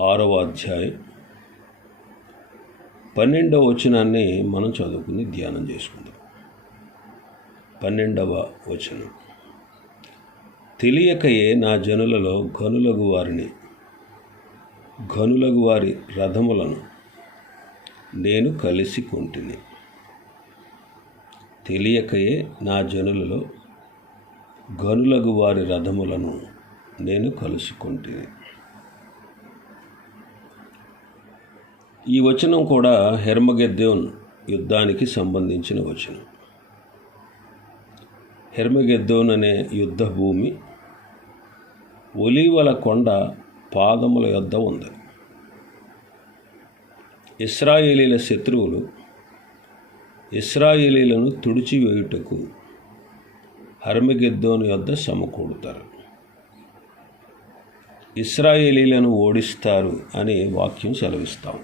ఆరవ అధ్యాయం. పన్నెండవ వచనాన్ని మనం చదువుకుని ధ్యానం చేసుకుందాం. పన్నెండవ వచనం. తెలియకయే నా జనులలో గనులగు వారిని గనులగు వారి రథములను నేను కలిసి కొంటిని. తెలియకయే నా జనులలో గనులగు వారి రథములను నేను కలుసుకుంటుంది ఈ వచనం కూడా హెర్మగెద్దెన్ యుద్ధానికి సంబంధించిన వచనం. హెర్మగెద్దోన్ అనే యుద్ధ భూమి ఒలీవల కొండ పాదముల యొద్ద ఉంది. ఇస్రాయేలీల శత్రువులు ఇస్రాయేలీలను తుడిచివేయుటకు హర్మగెద్దోను యొద్ద సమకూడుతారు. ఇస్రాయేలీలను ఓడిస్తారు అనే వాక్యం సెలవిస్తాం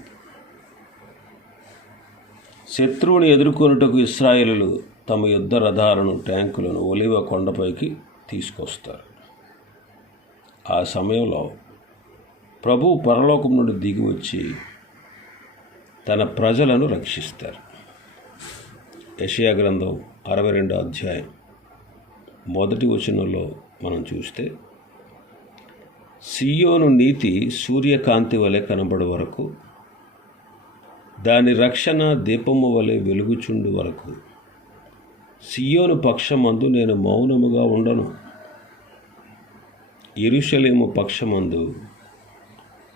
శత్రువుని ఎదుర్కొనుటకు ఇస్రాయిలు తమ యుద్ధ రథాలను ట్యాంకులను ఒలివ కొండపైకి తీసుకొస్తారు. ఆ సమయంలో ప్రభు పరలోకం నుండి దిగి వచ్చి తన ప్రజలను రక్షిస్తారు. యషయా గ్రంథం అరవై రెండో అధ్యాయం మొదటి వచనంలో మనం చూస్తే సియోను నీతి సూర్యకాంతి వలె కనబడే వరకు దాని రక్షణ దీపము వలె వెలుగుచుండు వరకు. సియోను పక్షమందు నేను మౌనముగా ఉండను. ఇరుషలేము పక్షమందు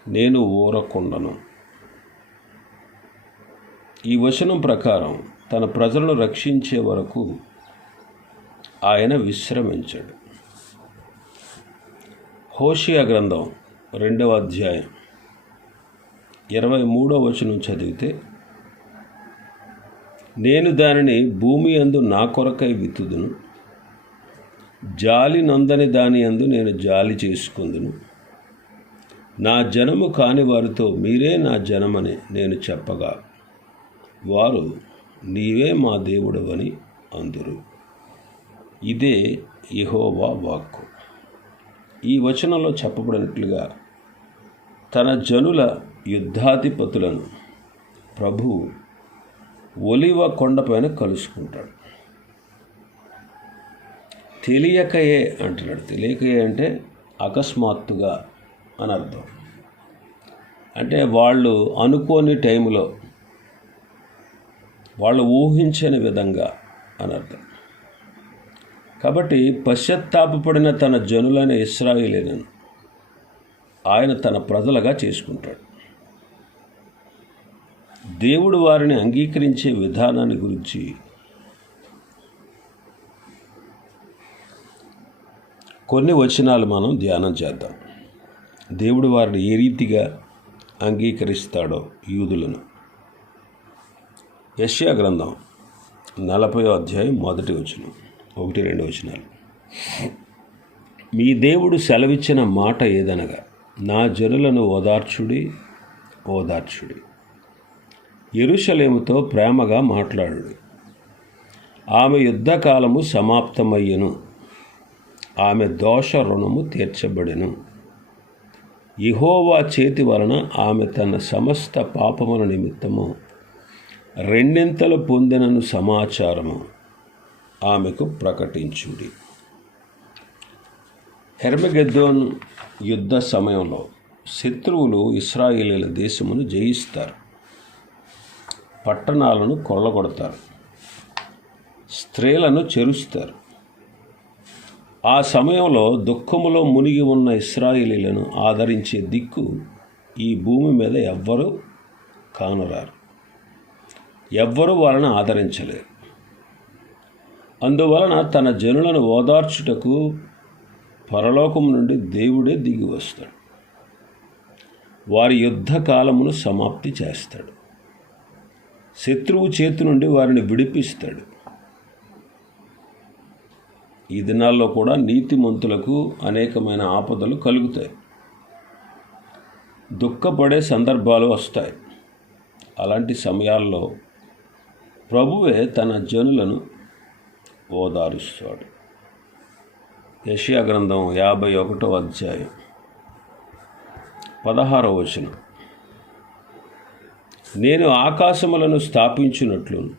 నేను ఊరకుండను. ఈ వచనం ప్రకారం తన ప్రజలను రక్షించే వరకు ఆయన విశ్రమించాడు. హోషియా గ్రంథం రెండవ అధ్యాయం. ఇరవై మూడో వచనం చదివితే నేను దానిని భూమి అందు నా కొరకై విత్తుదును. జాలి నందని దాని అందు నేను జాలి చేసుకుందును. నా జనము కాని వారితో మీరే నా జనమని నేను చెప్పగా వారు నీవే మా దేవుడవని అందురు. ఇదే ఇహోవా వాక్కు. ఈ వచనంలో చెప్పబడినట్లుగా తన జనుల యుద్ధాధిపతులను. ప్రభు ఒలివ కొండపైన కలుసుకుంటాడు. తెలియకయే అంటున్నాడు. తెలియకయే అంటే అకస్మాత్తుగా అని అర్థం. అంటే వాళ్ళు అనుకోని టైంలో వాళ్ళు ఊహించని విధంగా అని అర్థం. కాబట్టి పశ్చాత్తాపడిన తన జనులైన ఇస్రాయిలేనను ఆయన తన ప్రజలుగా చేసుకుంటాడు. దేవుడు వారిని అంగీకరించే విధానాన్ని గురించి కొన్ని వచనాలు మనం ధ్యానం చేద్దాం. దేవుడు వారిని ఏ రీతిగా అంగీకరిస్తాడో యూదులను. యష్యా గ్రంథం నలభై అధ్యాయం మొదటి వచనం ఒకటి రెండు వచనాలు. మీ దేవుడు సెలవిచ్చిన మాట ఏదనగా నా జనులను ఓదార్చుడి ఓదార్చుడి. ఎరుషలేముతో ప్రేమగా మాట్లాడు. ఆమె యుద్ధకాలము సమాప్తమయ్యను. ఆమె దోష రుణము తీర్చబడెను. ఇహోవా చేతి వలన ఆమె తన సమస్త పాపముల నిమిత్తము రెండింతలు పొందినను సమాచారము ఆమెకు ప్రకటించుడి. హెర్మగెద్దోన్ యుద్ధ సమయంలో శత్రువులు ఇస్రాయేలీల దేశమును జయిస్తారు. పట్టణాలను కొల్లగొడతారు. స్త్రీలను చెరుస్తారు. ఆ సమయంలో దుఃఖములో మునిగి ఉన్న ఇస్రాయిలీలను ఆదరించే దిక్కు ఈ భూమి మీద ఎవ్వరూ కానరారు. ఎవ్వరూ వారిని ఆదరించలేరు. అందువలన తన జనులను ఓదార్చుటకు పరలోకం నుండి దేవుడే దిగి వస్తాడు. వారి యుద్ధ కాలమును సమాప్తి చేస్తాడు. శత్రువు చేతి నుండి వారిని విడిపిస్తాడు. ఈ దినాల్లో కూడా నీతిమంతులకు అనేకమైన ఆపదలు కలుగుతాయి. దుఃఖపడే సందర్భాలు వస్తాయి. అలాంటి సమయాల్లో ప్రభువే తన జనులను ఓదారుస్తాడు. యషియా గ్రంథం యాభై ఒకటో అధ్యాయం పదహారో వచనం. నేను ఆకాశములను స్థాపించినట్లు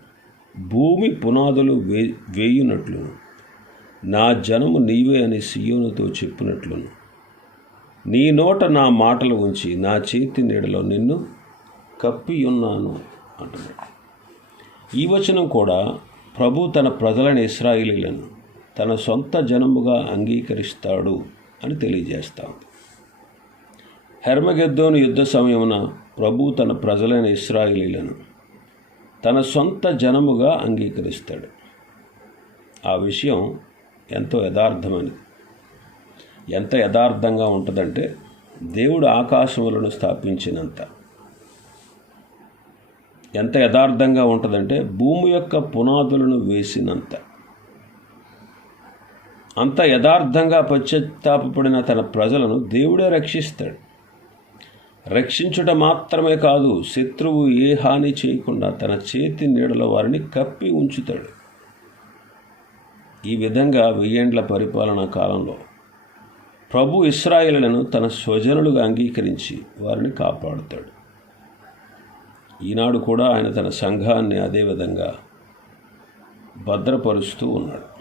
భూమి పునాదులు వే వేయునట్లు నా జనము నీవే అని సియోనుతో చెప్పినట్లును. నీ నోట నా మాటలు ఉంచి నా చేతి నీడలో నిన్ను కప్పియున్నాను అంటున్నాడు. ఈ వచనం కూడా ప్రభు తన ప్రజలను ఇస్రాయిలీలను తన సొంత జనముగా అంగీకరిస్తాడు అని తెలియజేస్తాం హెర్మగెద్దోను యుద్ధ సమయమున ప్రభు తన ప్రజలైన ఇస్రాయిలీలను తన సొంత జనముగా అంగీకరిస్తాడు. ఆ విషయం ఎంతో యథార్థమైనది. ఎంత యథార్థంగా ఉంటుందంటే దేవుడు ఆకాశములను స్థాపించినంత. ఎంత యథార్థంగా ఉంటుందంటే భూమి యొక్క పునాదులను వేసినంత. అంత యథార్థంగా పశ్చాత్తాపడిన తన ప్రజలను దేవుడే రక్షిస్తాడు. రక్షించుట మాత్రమే కాదు శత్రువు ఏ హాని చేయకుండా తన చేతి నీడలో వారిని కప్పి ఉంచుతాడు. ఈ విధంగా వెయ్యేండ్ల పరిపాలనా కాలంలో ప్రభు ఇస్రాయిలను తన స్వజనులుగా అంగీకరించి వారిని కాపాడుతాడు. ఈనాడు కూడా ఆయన తన సంఘాన్ని అదేవిధంగా భద్రపరుస్తూ ఉన్నాడు.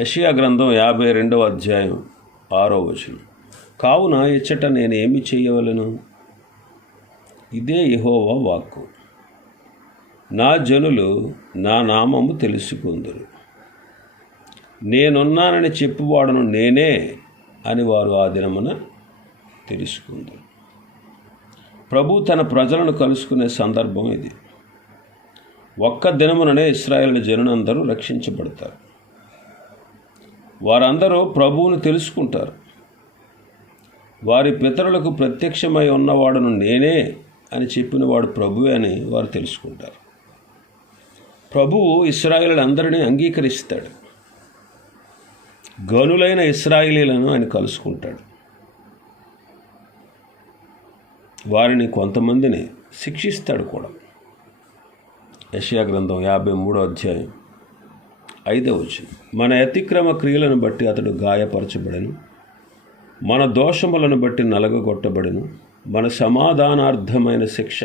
యషియా గ్రంథం యాభై రెండవ అధ్యాయం ఆరో వచనం. కావున ఇచ్చట నేను ఏమి చేయవలను? ఇదే యెహోవా వాక్కు. నా జనులు నా నామము తెలుసుకుందరు. నేనున్నానని చెప్పువాడను నేనే అని వారు ఆ దినమున తెలుసుకుందరు. ప్రభు తన ప్రజలను కలుసుకునే సందర్భం ఇది. ఒక్క దినముననే ఇస్రాయేల్ జనులందరూ రక్షించబడతారు. వారందరూ ప్రభువును తెలుసుకుంటారు. వారి పితరులకు ప్రత్యక్షమై ఉన్నవాడును నేనే అని చెప్పినవాడు ప్రభువే అని వారు తెలుసుకుంటారు. ప్రభువు ఇస్రాయిలందరినీ అంగీకరిస్తాడు. గనులైన ఇస్రాయిలీలను ఆయన కలుసుకుంటాడు. వారిని కొంతమందిని శిక్షిస్తాడు కూడా. యషయా గ్రంథం యాభై మూడో అధ్యాయం ఐదవ వచ్చింది మన అతిక్రమ క్రియలను బట్టి అతడు గాయపరచబడను. మన దోషములను బట్టి నలగగొట్టబడిను. మన సమాధానార్థమైన శిక్ష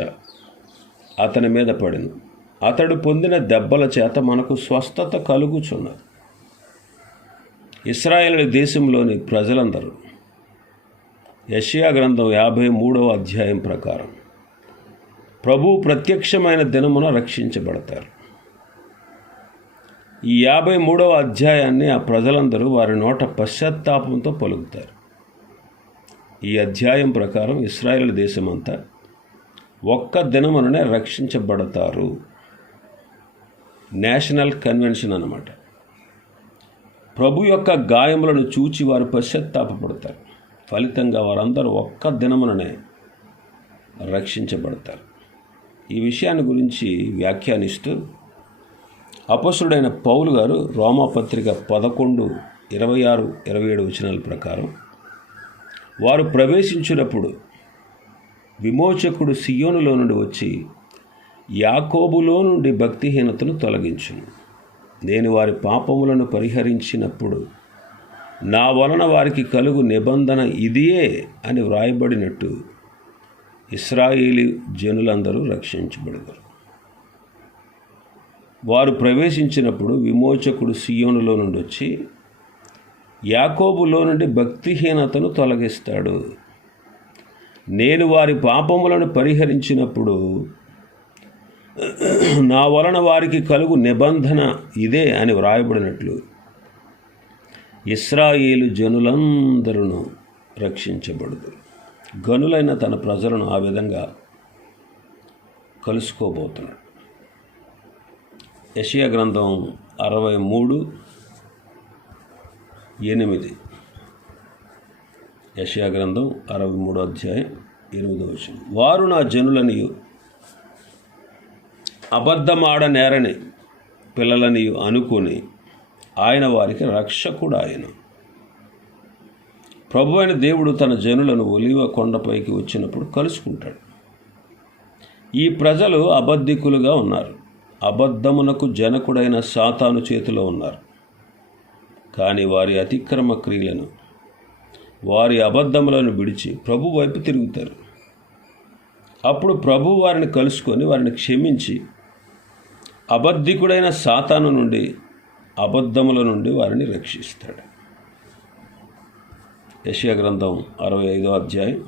అతని మీద పడెను. అతడు పొందిన దెబ్బల చేత మనకు స్వస్థత కలుగుచున్నది. ఇస్రాయేల్ దేశంలోని ప్రజలందరూ యషియా గ్రంథం యాభై మూడవ అధ్యాయం ప్రకారం ప్రభు ప్రత్యక్షమైన దినమున రక్షించబడతారు. ఈ యాభై మూడవ అధ్యాయాన్ని ఆ ప్రజలందరూ వారి నోట పశ్చాత్తాపంతో పలుకుతారు. ఈ అధ్యాయం ప్రకారం ఇస్రాయేల్ దేశమంతా ఒక్క దినముననే రక్షించబడతారు. నేషనల్ కన్వెన్షన్ అన్నమాట. ప్రభు యొక్క గాయములను చూచి వారు పశ్చాత్తాపడతారు ఫలితంగా వారందరూ ఒక్క దినముననే రక్షించబడతారు. ఈ విషయాన్ని గురించి వ్యాఖ్యానిస్తూ అపసుడైన పౌలు గారు రోమాపత్రిక పదకొండు ఇరవై ఆరు ఇరవై ఏడు వచనాల ప్రకారం వారు ప్రవేశించినప్పుడు విమోచకుడు సియోనులో నుండి వచ్చి యాకోబులో నుండి భక్తిహీనతను తొలగించును నేను వారి పాపములను పరిహరించినప్పుడు నా వలన వారికి కలుగు నిబంధన ఇదియే అని వ్రాయబడినట్టు ఇస్రాయేలీ జనులందరూ రక్షించబడతారు వారు ప్రవేశించినప్పుడు విమోచకుడు సియోనులో నుండి వచ్చి యాకోబులో నుండి భక్తిహీనతను తొలగిస్తాడు. నేను వారి పాపములను పరిహరించినప్పుడు నా వలన వారికి కలుగు నిబంధన ఇదే అని వ్రాయబడినట్లు. ఇస్రాయేలు జనులందరూ రక్షించబడదు. గనులైన తన ప్రజలను ఆ విధంగా కలుసుకోబోతున్నాడు. యషియా గ్రంథం అరవై మూడు ఎనిమిది. యశయా గ్రంథం అరవై మూడో అధ్యాయం ఎనిమిదో వచ్చిన వారు నా జనులనియు అబద్ధమాడ నేరని పిల్లలనియు అనుకుని ఆయన వారికి రక్షకుడు ఆయన ప్రభు అయిన దేవుడు తన జనులను ఒలివ కొండపైకి వచ్చినప్పుడు కలుసుకుంటాడు. ఈ ప్రజలు అబద్ధికులుగా ఉన్నారు. అబద్ధమునకు జనకుడైన సాతాను చేతిలో ఉన్నారు. కానీ వారి అతిక్రమ క్రియలను వారి అబద్ధములను విడిచి ప్రభు వైపు తిరుగుతారు. అప్పుడు ప్రభు వారిని కలుసుకొని వారిని క్షమించి అబద్ధికుడైన సాతాను నుండి అబద్ధముల నుండి వారిని రక్షిస్తాడు. యశయ గ్రంథం అరవై ఐదో అధ్యాయం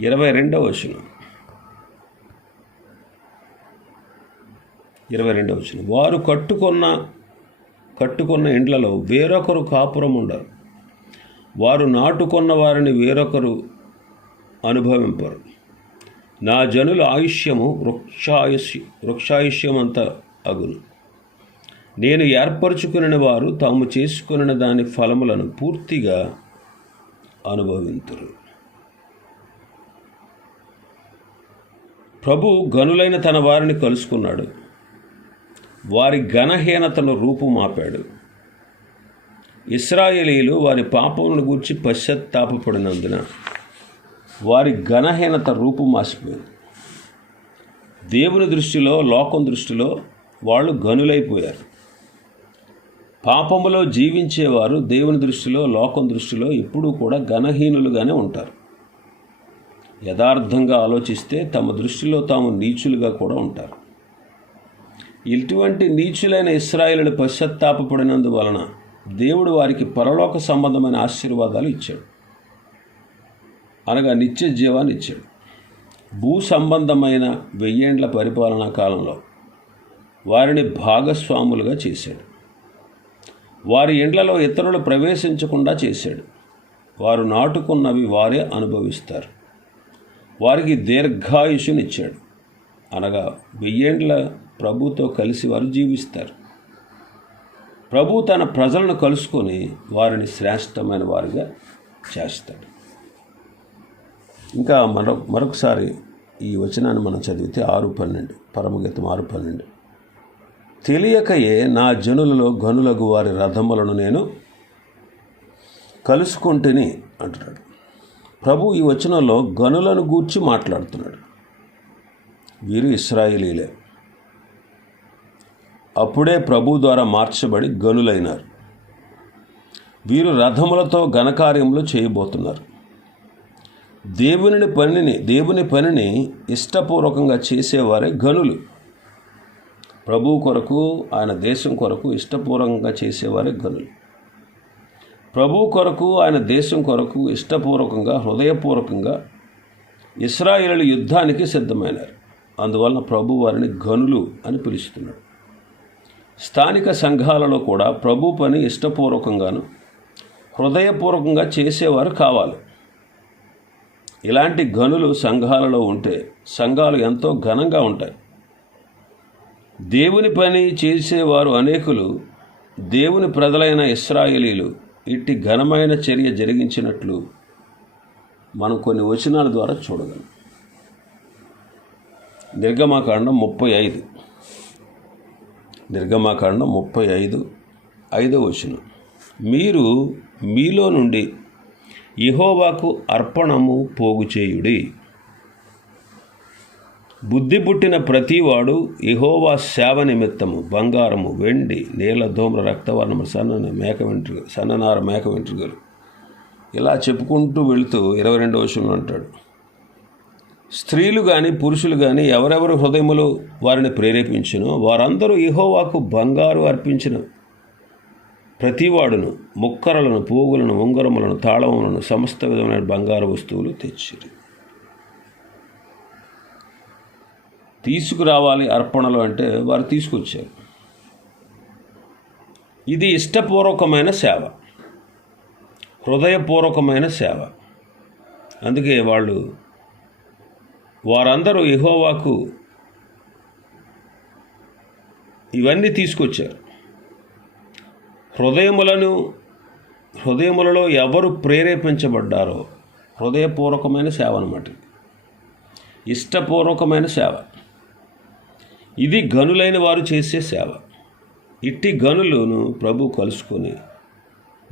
ఇరవై రెండవ వచనం. ఇరవై రెండవ వచనం. వారు కట్టుకున్న కట్టుకున్న ఇండ్లలో వేరొకరు కాపురం ఉండరు. వారు నాటుకున్న వారిని వేరొకరు అనుభవింపరు. నా జనుల ఆయుష్యము వృక్షాయుష్య వృక్షాయుష్యమంత అగును. నేను ఏర్పరచుకుని వారు తాము చేసుకుని దాని ఫలములను పూర్తిగా అనుభవింతురు. ప్రభు గనులైన తన వారిని కలుసుకున్నాడు. వారి ఘనహీనతను రూపుమాపాడు ఇస్రాయేలీలు వారి పాపములను గూర్చి పశ్చాత్తాపడినందున వారి ఘనహీనత రూపుమాసిపోయింది దేవుని దృష్టిలో లోకం దృష్టిలో వాళ్ళు గనులైపోయారు పాపములో జీవించేవారు దేవుని దృష్టిలో లోకం దృష్టిలో ఎప్పుడూ కూడా ఘనహీనులుగానే ఉంటారు. యథార్థంగా ఆలోచిస్తే తమ దృష్టిలో తాము నీచులుగా కూడా ఉంటారు. ఇటువంటి నీచులైన ఇస్రాయిలు పశ్చత్తాపడినందువలన దేవుడు వారికి పరలోక సంబంధమైన ఆశీర్వాదాలు ఇచ్చాడు. అనగా నిత్య జీవాన్ని ఇచ్చాడు. భూ సంబంధమైన వెయ్యేండ్ల పరిపాలనా కాలంలో వారిని భాగస్వాములుగా చేశాడు. వారి ఇండ్లలో ఇతరులు ప్రవేశించకుండా చేశాడు. వారు నాటుకున్నవి వారే అనుభవిస్తారు. వారికి దీర్ఘాయుషునిచ్చాడు. అనగా వెయ్యేండ్ల ప్రభుతో కలిసి వారు జీవిస్తారు. ప్రభు తన ప్రజలను కలుసుకొని వారిని శ్రేష్టమైన వారిగా చేస్తాడు. ఇంకా మరొ మరొకసారి ఈ వచనాన్ని మనం చదివితే ఆరు పన్నెండు పరమగీతం ఆరు పన్నెండు. తెలియకయే నా జనులలో గనులకు వారి రథములను నేను కలుసుకుంటుని అంటున్నాడు. ప్రభు ఈ వచనంలో గనులను గూర్చి మాట్లాడుతున్నాడు. వీరు ఇస్రాయిలీలే. అప్పుడే ప్రభు ద్వారా మార్చబడి గనులైనారు. వీరు రథములతో ఘనకార్యములు చేయబోతున్నారు. దేవుని పనిని దేవుని పనిని ఇష్టపూర్వకంగా చేసేవారే గనులు. ప్రభు కొరకు ఆయన దేశం కొరకు ఇష్టపూర్వకంగా చేసేవారే గనులు. ప్రభు కొరకు ఆయన దేశం కొరకు ఇష్టపూర్వకంగా హృదయపూర్వకంగా ఇస్రాయిలు యుద్ధానికి సిద్ధమైనారు. అందువలన ప్రభు వారిని గనులు అని పిలుస్తున్నాడు. స్థానిక సంఘాలలో కూడా ప్రభు పని ఇష్టపూర్వకంగాను హృదయపూర్వకంగా చేసేవారు కావాలి. ఇలాంటి గనులు సంఘాలలో ఉంటే సంఘాలు ఎంతో ఘనంగా ఉంటాయి. దేవుని పని చేసేవారు అనేకులు దేవుని ప్రజలైన ఇస్రాయేలీలు ఇట్టి ఘనమైన చర్య జరిగించినట్లు మనం కొన్ని వచనాల ద్వారా చూడగలం. నిర్గమాకాండం ముప్పై ఐదు. నిర్గమాకాండం ముప్పై ఐదు ఐదో వచనం. మీరు మీలో నుండి ఇహోవాకు అర్పణము పోగు చేయుడి. బుద్ధి పుట్టిన ప్రతివాడు ఇహోవా సేవ నిమిత్తము బంగారము వెండి నీల ధూమ్ర రక్తవర్ణము సన్న మేక వెంట్రుక సన్ననార మేక వెంట్రుకలు ఇలా చెప్పుకుంటూ వెళుతూ ఇరవై రెండు వచనంలో అంటాడు. స్త్రీలు కానీ పురుషులు కానీ ఎవరెవరు హృదయములు వారిని ప్రేరేపించినో వారందరూ ఇహోవాకు బంగారు అర్పించిన ప్రతివాడును ముక్కరలను పోగులను ఉంగరములను తాళములను సమస్త విధమైన బంగారు వస్తువులు తెచ్చిరి. తీసుకురావాలి అర్పణలు అంటే వారు తీసుకొచ్చారు. ఇది ఇష్టపూర్వకమైన సేవ. హృదయపూర్వకమైన సేవ. అందుకే వాళ్ళు వారందరూ ఇహోవాకు ఇవన్నీ తీసుకొచ్చారు. హృదయములను హృదయములలో ఎవరు ప్రేరేపించబడ్డారో హృదయపూర్వకమైన సేవ అనమాట ఇష్టపూర్వకమైన సేవ. ఇది గనులైన వారు చేసే సేవ. ఇట్టి గనులను ప్రభు కలుసుకొని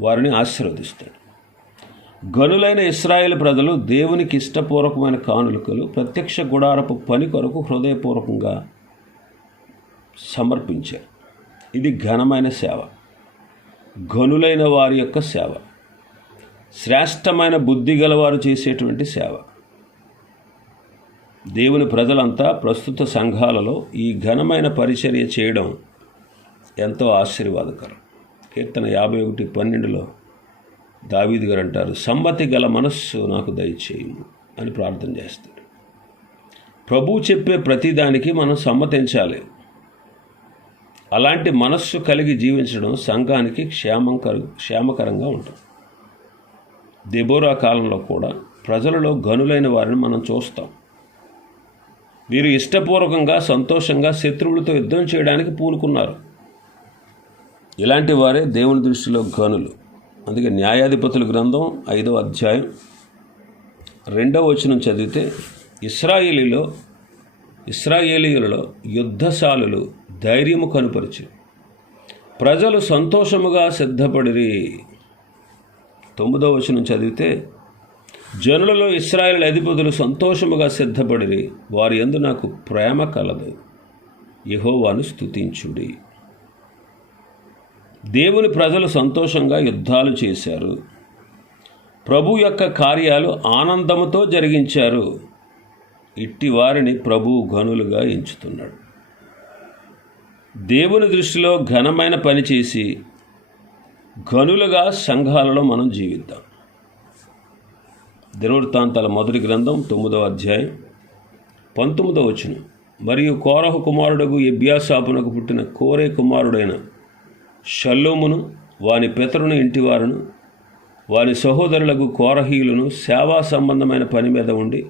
వారిని ఆశీర్వదిస్తాడు. గనులైన ఇస్రాయేల్ ప్రజలు దేవునికి ఇష్టపూర్వకమైన కానుకలు ప్రత్యక్ష గుడారపు పని కొరకు హృదయపూర్వకంగా సమర్పించారు. ఇది ఘనమైన సేవ. గనులైన వారి యొక్క సేవ. శ్రేష్టమైన బుద్ధి గలవారు చేసేటువంటి సేవ. దేవుని ప్రజలంతా ప్రస్తుత సంఘాలలో ఈ ఘనమైన పరిచర్య చేయడం ఎంతో ఆశీర్వాదకరం. కీర్తన యాభై ఒకటి పన్నెండులో దావీదు గారు అంటారు సమ్మతి గల మనస్సు నాకు దయచేయము అని ప్రార్థన చేస్తాడు. ప్రభు చెప్పే ప్రతిదానికి మనం సమ్మతించాలి. అలాంటి మనస్సు కలిగి జీవించడం సంఘానికి క్షేమంకర క్షేమకరంగా ఉంటుంది. దెబోరా కాలంలో కూడా ప్రజలలో గనులైన వారిని మనం చూస్తాం. వీరు ఇష్టపూర్వకంగా సంతోషంగా శత్రువులతో యుద్ధం చేయడానికి పూనుకున్నారు. ఇలాంటి వారే దేవుని దృష్టిలో గనులు అందుకే న్యాయాధిపతుల గ్రంథం ఐదవ అధ్యాయం రెండవ వచనం చదివితే ఇస్రాయేలీలో ఇస్రాయేలీయులలో యుద్ధశాలులు ధైర్యము కనుపరిచి. ప్రజలు సంతోషముగా సిద్ధపడిరి. తొమ్మిదవ వచనం చదివితే జనులలో ఇస్రాయేల్ అధిపతులు సంతోషముగా సిద్ధపడిరి వారి ఎందు నాకు ప్రేమ కలదు. యహోవాను స్థుతించుడి దేవుని ప్రజలు సంతోషంగా యుద్ధాలు చేశారు. ప్రభు యొక్క కార్యాలు ఆనందముతో జరిగించారు. ఇట్టి వారిని ప్రభు గనులుగా ఎంచుతున్నాడు. దేవుని దృష్టిలో ఘనమైన పని చేసి ఘనులుగా సంఘాలలో మనం జీవిద్దాం. దినవృత్తాంతాల మొదటి గ్రంథం తొమ్మిదవ అధ్యాయం పంతొమ్మిదవ వచనం. మరియు కోరహ కుమారుడకు ఎబ్యాసాపునకు పుట్టిన కోరే కుమారుడైన షల్లోమును వాని పితరుని ఇంటివారును వాని సహోదరులకు కోరహీయులను సేవా సంబంధమైన పని మీద ఉండి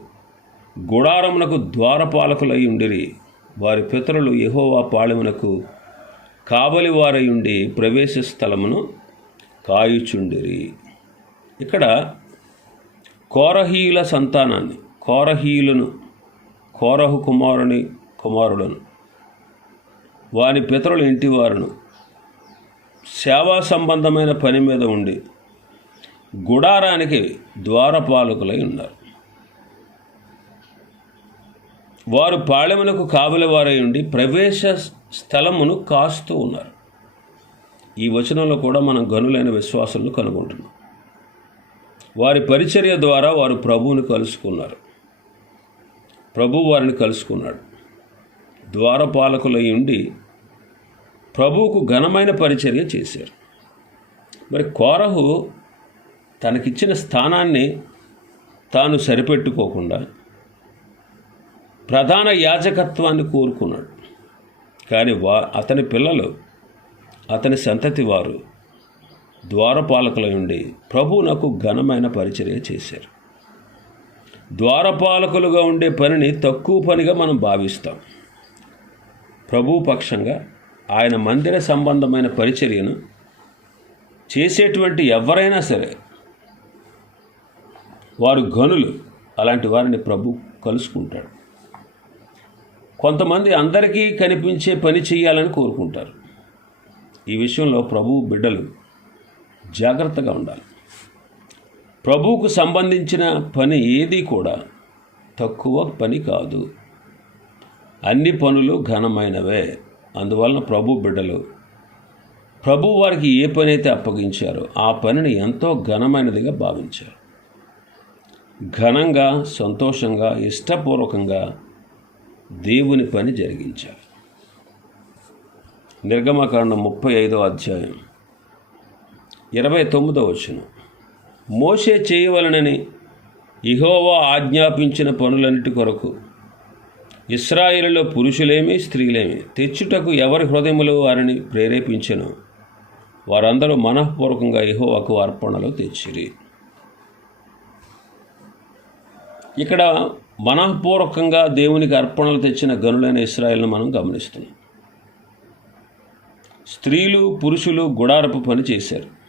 గుడారమునకు ద్వారపాలకులై ఉండిరి. వారి పితరులు యహోవా పాళెమునకు కావలివారై ఉండి ప్రవేశ స్థలమును కాయుచుండిరి. ఇక్కడ కోరహీయుల సంతానాన్ని కోరహీయులను కోరహు కుమారుని కుమారులను వాని పితరుల ఇంటివారును సేవా సంబంధమైన పని మీద ఉండి గుడారానికి ద్వారపాలకులై ఉన్నారు. వారు పాళెమునకు కావలివారై ఉండి ప్రవేశ స్థలమును కాస్తూ ఉన్నారు. ఈ వచనంలో కూడా మనం గనులైన విశ్వాసులను కనుగొంటున్నాం. వారి పరిచర్య ద్వారా వారు ప్రభువుని కలుసుకున్నారు. ప్రభు వారిని కలుసుకున్నాడు. ద్వారపాలకులై ఉండి ప్రభువుకు ఘనమైన పరిచర్య చేశారు. మరి కోరహు తనకిచ్చిన స్థానాన్ని తాను సరిపెట్టుకోకుండా ప్రధాన యాజకత్వాన్ని కోరుకున్నాడు. కానీ వా అతని పిల్లలు అతని సంతతి వారు ద్వారపాలకులై ఉండి ప్రభువునకు ఘనమైన పరిచర్య చేశారు. ద్వారపాలకులుగా ఉండే పనిని తక్కువ పనిగా మనం భావిస్తాం. ప్రభు పక్షంగా ఆయన మందిర సంబంధమైన పరిచర్యను చేసేటువంటి ఎవరైనా సరే వారు గనులు అలాంటి వారిని ప్రభు కలుసుకుంటాడు. కొంతమంది అందరికీ కనిపించే పని చేయాలని కోరుకుంటారు. ఈ విషయంలో ప్రభు బిడ్డలు జాగ్రత్తగా ఉండాలి. ప్రభువుకు సంబంధించిన పని ఏది కూడా తక్కువ పని కాదు. అన్ని పనులు ఘనమైనవే. అందువలన ప్రభు బిడ్డలు. ప్రభు వారికి ఏ పని అయితే అప్పగించారో ఆ పనిని ఎంతో ఘనమైనదిగా భావించారు. ఘనంగా సంతోషంగా ఇష్టపూర్వకంగా దేవుని పని జరిగించారు. నిర్గమకాండం ముప్పై ఐదో అధ్యాయం ఇరవై తొమ్మిదో వచనం. మోసే చేయవలనని ఇహోవా ఆజ్ఞాపించిన పనులన్నిటి కొరకు ఇస్రాయేలులో పురుషులేమి స్త్రీలేమి. తెచ్చుటకు ఎవరి హృదయములు వారిని ప్రేరేపించను? వారందరూ మనఃపూర్వకంగా ఇహోవాకు అర్పణలు తెచ్చిరి. ఇక్కడ మనఃపూర్వకంగా దేవునికి అర్పణలు తెచ్చిన గనులైన ఇస్రాయేల్ను మనం గమనిస్తున్నాం. స్త్రీలు పురుషులు గుడారపు పని చేశారు.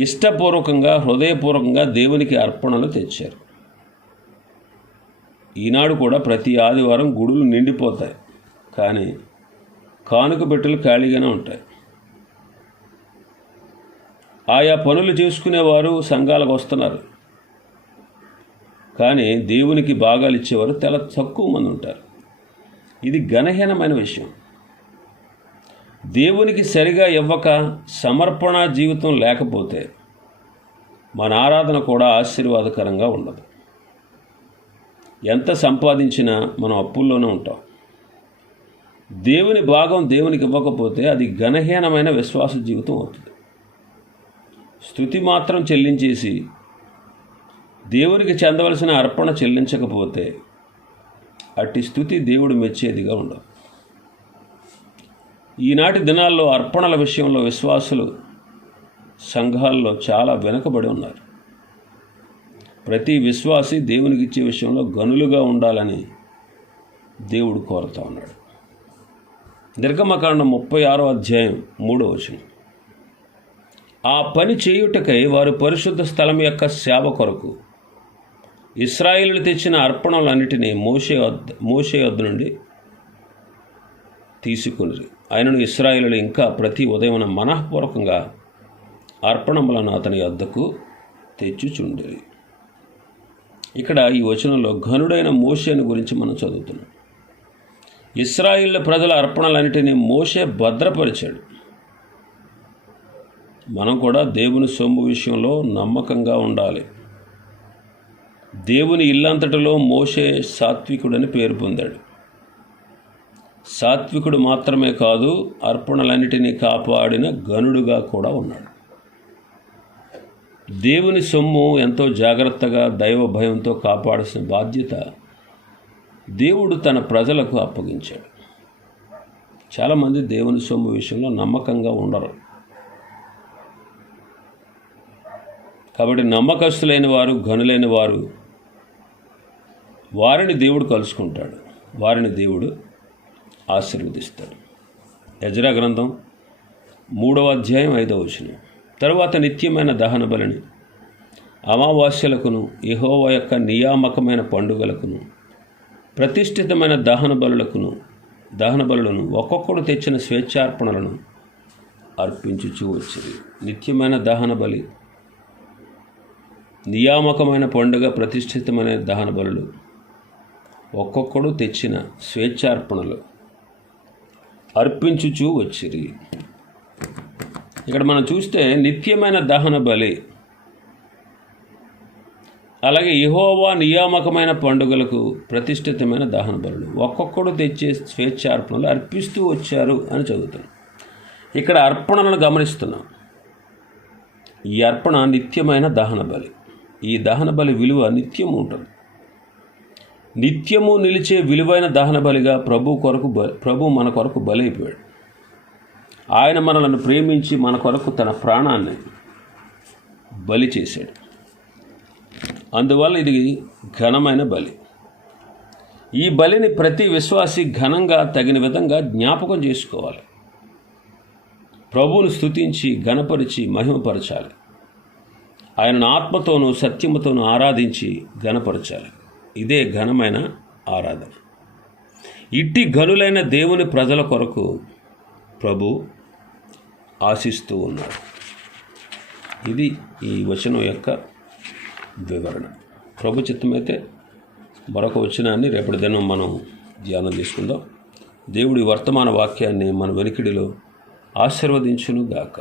ఇష్టపూర్వకంగా హృదయపూర్వకంగా దేవునికి అర్పణలు తెచ్చారు. ఈనాడు కూడా ప్రతి ఆదివారం గుడులు నిండిపోతాయి. కానీ కానుక పెట్టెలు ఖాళీగానే ఉంటాయి. ఆయా పనులు చేసుకునేవారు సంఘాలకు వస్తున్నారు. కానీ దేవునికి భాగాలు ఇచ్చేవారు చాలా తక్కువ మంది ఉంటారు. ఇది ఘనహీనమైన విషయం. దేవునికి సరిగా ఇవ్వక సమర్పణ జీవితం లేకపోతే మన ఆరాధన కూడా ఆశీర్వాదకరంగా ఉండదు. ఎంత సంపాదించినా మనం అప్పుల్లోనే ఉంటాం. దేవుని భాగం దేవునికి ఇవ్వకపోతే అది ఘనహీనమైన విశ్వాస జీవితం అవుతుంది. స్థుతి మాత్రం చెల్లించేసి దేవునికి చెందవలసిన అర్పణ చెల్లించకపోతే అట్టి స్థుతి దేవుడు మెచ్చేదిగా ఉండదు. ఈనాటి దినాల్లో అర్పణల విషయంలో విశ్వాసులు సంఘాల్లో చాలా వెనుకబడి ఉన్నారు. ప్రతి విశ్వాసి దేవునికి ఇచ్చే విషయంలో గనులుగా ఉండాలని దేవుడు కోరుతా ఉన్నాడు. నిర్గమకాండం ముప్పై ఆరో అధ్యాయం మూడో వచనం. ఆ పని చేయుటకై వారు పరిశుద్ధ స్థలం యొక్క సేవ కొరకు ఇస్రాయిలు తెచ్చిన అర్పణలన్నిటినీ మోసే వద్ద మోసే వద్ద నుండి తీసుకుని ఆయనను ఇస్రాయిలు ఇంకా ప్రతి ఉదయం మనఃపూర్వకంగా అర్పణములను అతని వద్దకు తెచ్చుచుండేది ఇక్కడ ఈ వచనంలో ఘనుడైన మోషేని గురించి మనం చదువుతున్నాం. ఇస్రాయిల్ ప్రజల అర్పణలన్నిటినీ మోషే భద్రపరిచాడు. మనం కూడా దేవుని సొమ్ము విషయంలో నమ్మకంగా ఉండాలి. దేవుని ఇల్లంతటిలో మోషే సాత్వికుడని పేరు పొందాడు. సాత్వికుడు మాత్రమే కాదు అర్పణలన్నిటినీ కాపాడిన గనుడుగా కూడా ఉన్నాడు. దేవుని సొమ్ము ఎంతో జాగ్రత్తగా దైవ భయంతో కాపాడాల్సిన బాధ్యత దేవుడు తన ప్రజలకు అప్పగించాడు. చాలామంది దేవుని సొమ్ము విషయంలో నమ్మకంగా ఉండరు. కాబట్టి నమ్మకస్తులైన వారు ఘనులైన వారు వారిని దేవుడు కలుసుకుంటాడు. వారిని దేవుడు ఆశీర్వదిస్తాడు. యజరా గ్రంథం మూడవ అధ్యాయం ఐదవ వచనం. తరువాత నిత్యమైన దహన బలిని అమావాస్యలకును యెహోవా యొక్క నియామకమైన పండుగలకును ప్రతిష్ఠితమైన దహన బలులకును దహన బలులను ఒక్కొక్కడు తెచ్చిన స్వేచ్ఛార్పణలను అర్పించుచూ వచ్చింది నిత్యమైన దహన బలి నియామకమైన పండుగ ప్రతిష్ఠితమైన దహన బలులు ఒక్కొక్కడు తెచ్చిన స్వేచ్ఛార్పణలు అర్పించుచూ వచ్చిరి. ఇక్కడ మనం చూస్తే నిత్యమైన దహన బలి. అలాగే ఇహోవా నియామకమైన పండుగలకు ప్రతిష్ఠితమైన దహన బలులు. ఒక్కొక్కడు తెచ్చే స్వేచ్ఛార్పణలు అర్పిస్తూ వచ్చారు అని చదువుతున్నాం ఇక్కడ అర్పణలను గమనిస్తున్నాం. ఈ అర్పణ నిత్యమైన దహన బలి. ఈ దహన బలి విలువ నిత్యం ఉంటుంది. నిత్యము నిలిచే విలువైన దహన బలిగా ప్రభు కొరకు బ- ప్రభు మన కొరకు బలైపోయాడు. ఆయన మనలను ప్రేమించి మన కొరకు తన ప్రాణాన్ని బలి చేశాడు. అందువల్ల ఇది ఘనమైన బలి. ఈ బలిని ప్రతి విశ్వాసి ఘనంగా తగిన విధంగా జ్ఞాపకం చేసుకోవాలి. ప్రభువును స్తుతించి ఘనపరిచి మహిమపరచాలి. ఆయనను ఆత్మతోనూ సత్యముతోనూ ఆరాధించి ఘనపరచాలి. ఇదే ఘనమైన ఆరాధన. ఇట్టి ఘనులైన దేవుని ప్రజల కొరకు ప్రభు ఆశిస్తూ ఉన్నాడు ఇది ఈ వచనం యొక్క వివరణ. ప్రభు చిత్తమైతే మరొక వచనాన్ని రేపటి దినం మనం ధ్యానం చేసుకుందాం. దేవుడి వర్తమాన వాక్యాన్ని మన వెనుకిడిలో ఆశీర్వదించును గాక